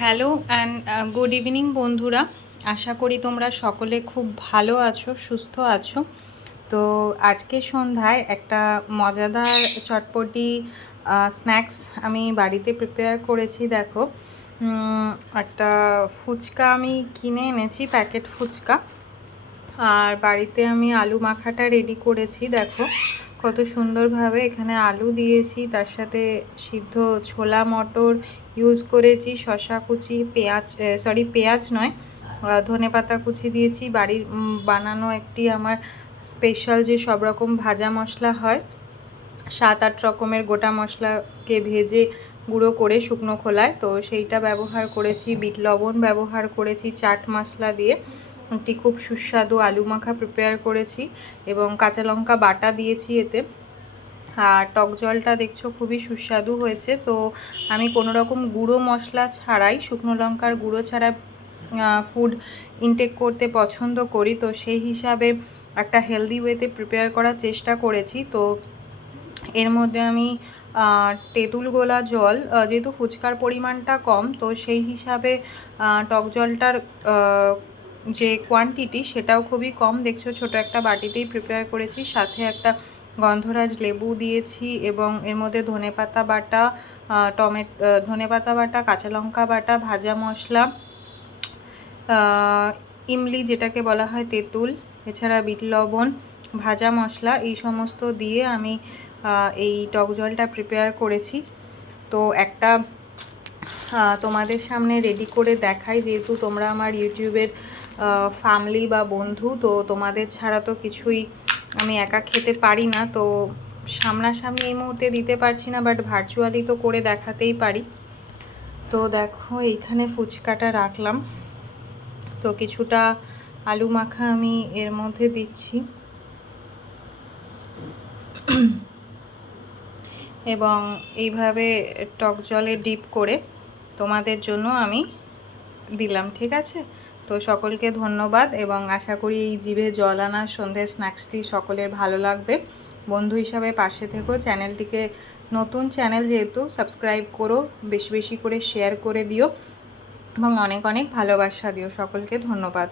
Hello and good evening বন্ধুরা। আশা করি তোমরা সকলে খুব ভালো আছো, সুস্থ আছো। তো আজকে সন্ধ্যায় একটা মজাদার চটপটি স্ন্যাক্স আমি বাড়িতে প্রিপেয়ার করেছি। দেখো, একটা ফুচকা আমি কিনে এনেছি, প্যাকেট ফুচকা। আর বাড়িতে আমি আলু মাখাটা রেডি করেছি। দেখো কত সুন্দরভাবে এখানে আলু দিয়েছি, তার সাথে সিদ্ধ ছোলা মটর ইউজ করেছি, শসা কুচি, পেঁয়াজ নয়, ধনেপাতা কুচি দিয়েছি। বাড়ির বানানো একটি আমার স্পেশাল যে সব রকম ভাজা মশলা হয়, 7-8 রকমের গোটা মশলাকে ভেজে গুঁড়ো করে শুকনো খোলায়, তো সেইটা ব্যবহার করেছি। বিট লবণ ব্যবহার করেছি, চাট মশলা দিয়ে একটি খুব সুস্বাদু আলু মাখা প্রিপেয়ার করেছি এবং কাঁচা লঙ্কা বাটা দিয়েছি এতে। আর টক জলটা দেখছো খুবই সুস্বাদু হয়েছে। তো আমি কোনো রকম গুঁড়ো মশলা ছাড়াই, শুকনো লঙ্কার গুঁড়ো ছাড়া ফুড ইনটেক করতে পছন্দ করি, তো সেই হিসাবে একটা হেলদি ওয়েতে প্রিপেয়ার করার চেষ্টা করেছি। তো এর মধ্যে আমি তেঁতুল গোলা জল, যেহেতু ফুচকার পরিমাণটা কম, তো সেই হিসাবে টক জলটার যে কোয়ান্টিটি সেটাও খুবই কম। দেখছো ছোট একটা বাটিতেই প্রিপেয়ার করেছি, সাথে একটা গন্ধরাজ লেবু দিয়েছি এবং এর মধ্যে ধনেপাতা বাটা, ধনেপাতা বাটা, কাঁচা লঙ্কা বাটা, ভাজা মশলা, ইমলি যেটাকে বলা হয় তেঁতুল, এছাড়া বিট লবণ, ভাজা মশলা, এই সমস্ত দিয়ে আমি এই টক জলটা প্রিপেয়ার করেছি। তো একটা তোমাদের সামনে রেডি করে দেখাই, যেহেতু তোমরা আমার ইউটিউবের ফ্যামিলি বা বন্ধু, তো তোমাদের ছাড়া তো কিছুই আমি একা খেতে পারি না। তো সামনাসামনি এই মুহূর্তে দিতে পারছি না, বাট ভার্চুয়ালি তো করে দেখাতেই পারি। তো দেখো এইখানে ফুচকাটা রাখলাম, তো কিছুটা আলু মাখা আমি এর মধ্যে দিচ্ছি এবং এইভাবে টক জলে ডিপ করে তোমাদের জন্য আমি দিলাম। ঠিক আছে, তো সকলকে ধন্যবাদ এবং আশা করি এই জিভে জল আনা সন্ধ্যের স্ন্যাক্সটি সকলের ভালো লাগবে। বন্ধু হিসাবে পাশে থেকো, চ্যানেলটিকে, নতুন চ্যানেল যেহেতু, সাবস্ক্রাইব করো, বেশি বেশি করে শেয়ার করে দিও এবং অনেক অনেক ভালোবাসা দিও। সকলকে ধন্যবাদ।